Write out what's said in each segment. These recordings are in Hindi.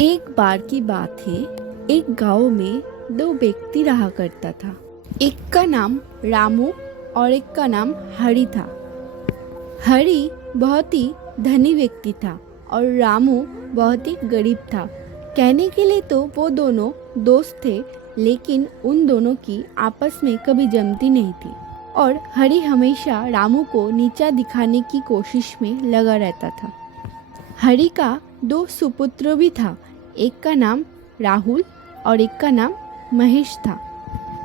एक बार की बात है। एक गांव में दो व्यक्ति रहा करता था। एक का नाम रामू और एक का नाम हरि था। हरि बहुत ही धनी व्यक्ति था और रामू बहुत ही गरीब था। कहने के लिए तो वो दोनों दोस्त थे, लेकिन उन दोनों की आपस में कभी जमती नहीं थी और हरि हमेशा रामू को नीचा दिखाने की कोशिश में लगा रहता था। हरि का दो सुपुत्र भी था। एक का नाम राहुल और एक का नाम महेश था।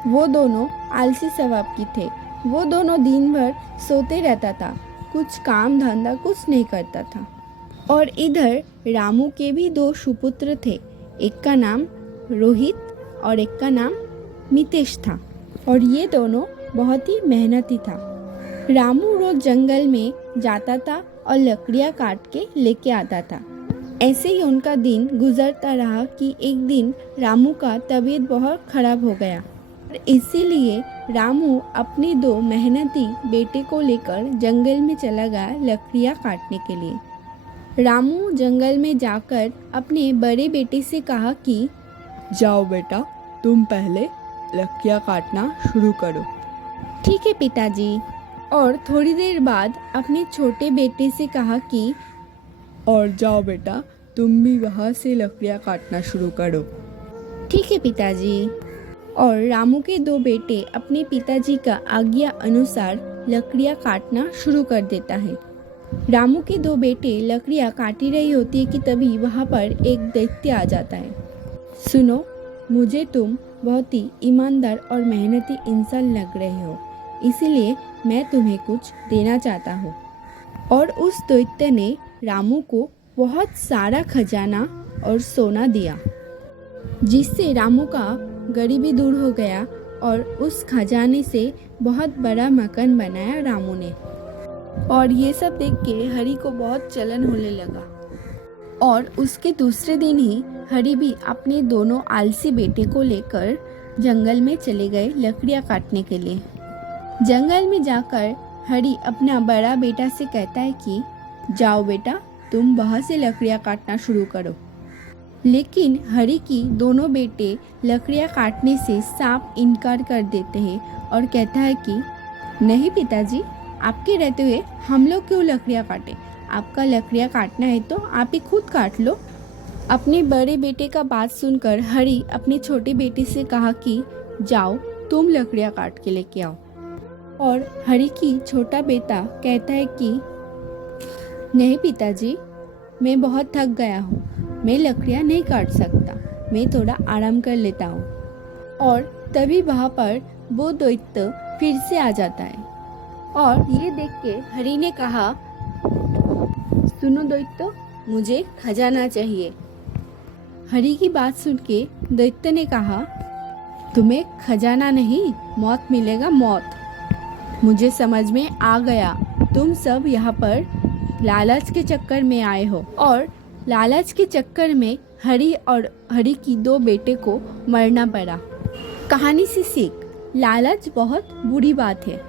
वो दोनों आलसी स्वभाव की थे। वो दोनों दिन भर सोते रहता था, कुछ काम धंधा कुछ नहीं करता था। और इधर रामू के भी दो सुपुत्र थे। एक का नाम रोहित और एक का नाम मितेश था और ये दोनों बहुत ही मेहनती था। रामू रोज जंगल में जाता था और लकड़ियाँ काट के लेके आता था। ऐसे ही उनका दिन गुजरता रहा कि एक दिन रामू का तबीयत बहुत खराब हो गया। इसीलिए रामू अपने दो मेहनती बेटे को लेकर जंगल में चला गया लकड़ियाँ काटने के लिए। रामू जंगल में जाकर अपने बड़े बेटे से कहा कि जाओ बेटा, तुम पहले लकड़ियाँ काटना शुरू करो। ठीक है पिताजी। और थोड़ी देर बाद अपने छोटे बेटे से कहा कि और जाओ बेटा, तुम भी वहाँ से लकड़ियाँ काटना शुरू करो। ठीक है पिताजी। और रामू के दो बेटे अपने पिताजी का आज्ञा अनुसार लकड़ियाँ काटना शुरू कर देता है। रामू के दो बेटे लकड़ियाँ काटी रही होती है कि तभी वहाँ पर एक दैत्य आ जाता है। सुनो, मुझे तुम बहुत ही ईमानदार और मेहनती इंसान लग रहे हो, इसीलिए मैं तुम्हें कुछ देना चाहता हूँ। और उस दैत्य ने रामू को बहुत सारा खजाना और सोना दिया, जिससे रामू का गरीबी दूर हो गया और उस खजाने से बहुत बड़ा मकान बनाया रामू ने। और ये सब देख के हरि को बहुत जलन होने लगा। और उसके दूसरे दिन ही हरि भी अपने दोनों आलसी बेटे को लेकर जंगल में चले गए लकड़ियाँ काटने के लिए। जंगल में जाकर हरि अपना बड़ा बेटा से कहता है कि जाओ बेटा, तुम वहाँ से लकड़ियाँ काटना शुरू करो। लेकिन हरि की दोनों बेटे लकड़ियाँ काटने से साफ इनकार कर देते हैं और कहता है कि नहीं पिताजी, आपके रहते हुए हम लोग क्यों लकड़ियाँ काटें? आपका लकड़ियाँ काटना है तो आप ही खुद काट लो। अपने बड़े बेटे का बात सुनकर हरि अपने छोटे बेटे से कहा कि जाओ, तुम लकड़ियाँ काट के लेके आओ। और हरि की छोटा बेटा कहता है कि नहीं पिताजी, मैं बहुत थक गया हूँ, मैं लकड़ियाँ नहीं काट सकता, मैं थोड़ा आराम कर लेता हूँ। और तभी वहाँ पर वो दैत्य फिर से आ जाता है। और ये देख के हरि ने कहा, सुनो दैत्य, मुझे खजाना चाहिए। हरि की बात सुन के दैत्य ने कहा, तुम्हें खजाना नहीं, मौत मिलेगा, मौत। मुझे समझ में आ गया, तुम सब यहाँ पर लालच के चक्कर में आए हो और लालच के चक्कर में हरि और हरि की दो बेटे को मरना पड़ा। कहानी से सीख, लालच बहुत बुरी बात है।